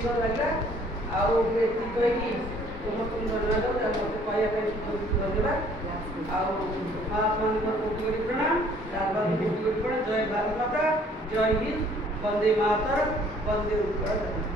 सुंदर लगे आती कही समस्त धन्यवाद मत धन्यवाद महात्मा कोटि कोटि प्रणाम कोटि कोटि प्रणाम। जय भारत माता, जय हिंद, वंदे मातरम, वंदे उत्कल।